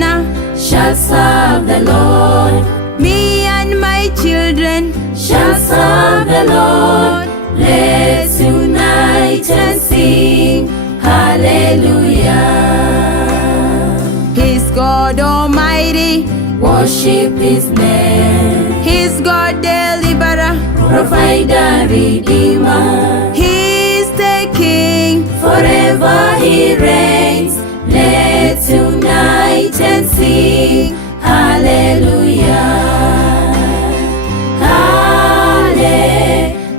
sinner shall serve the Lord. Me and my children Shall serve the Lord. Let's unite and sing hallelujah. He's God Almighty, Worship His name. He's God Deliverer, Provider, Redeemer. He's the King. Forever He reigns. Let's unite and sing hallelujah.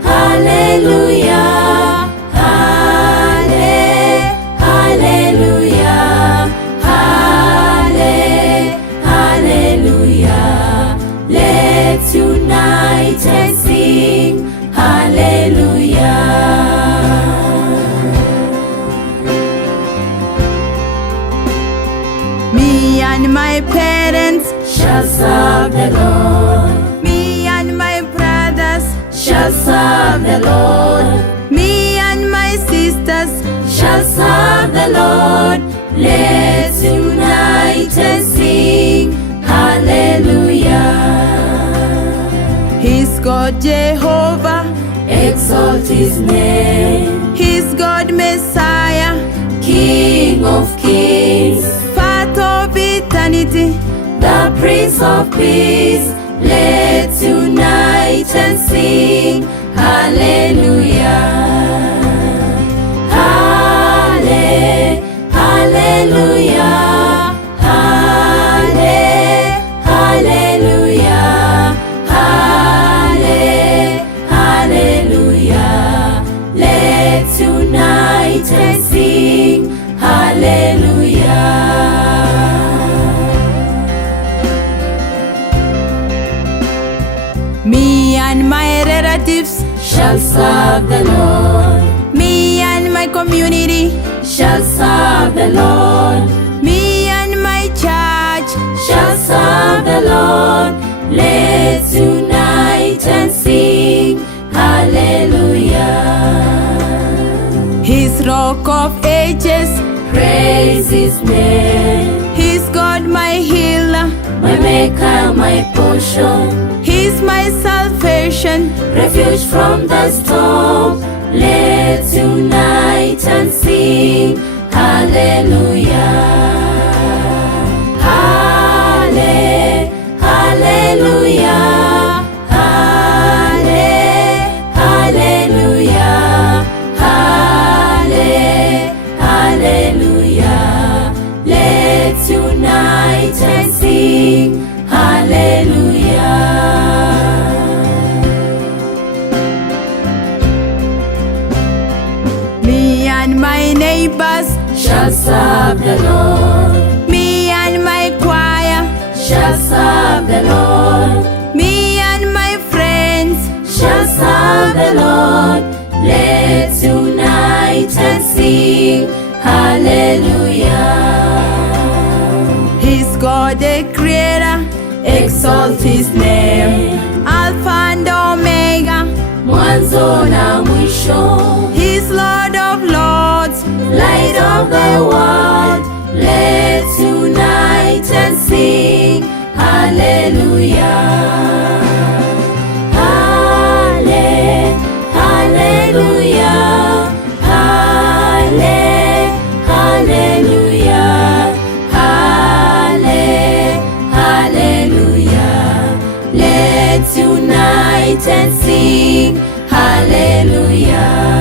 Hallelujah. Hallelujah. Hallelujah. Let's unite and sing hallelujah. Me and my parents Shall serve the Lord. me and my brothers, Shall serve the Lord. me and my sisters, Shall serve the Lord. Let's unite and sing hallelujah. He's God Jehovah, Exalt His name. He's God Messiah, King of kings, part of eternity. the Prince of Peace. Let's unite and sing hallelujah. Hallelujah. Hallelujah. Hallelujah. Let's unite and sing hallelujah. Me and my relatives, Shall serve the Lord. me and my community, Shall serve the Lord. me and my church, Shall serve the Lord. Let's unite and sing hallelujah. He's Rock of Ages, Praise His name. He's God my healer, My Maker, my portion. He's my salvation. Refuge from the storm. Let's unite and sing hallelujah. Hallelujah. Hallelujah. Hallelujah. Let's unite and sing hallelujah. Me and my neighbors, Shall serve the Lord. me and my choir, Shall serve the Lord. me and my friends, Shall serve the Lord. Let's unite and sing hallelujah. He's God the Creator, Exalt His name. Alpha and Omega, Mwanzo na mwisho. He's Lord of Lords, Light of the world. Let's unite and sing hallelujah. Hallelujah. Hallelujah. Hallelujah. Let's unite and sing hallelujah.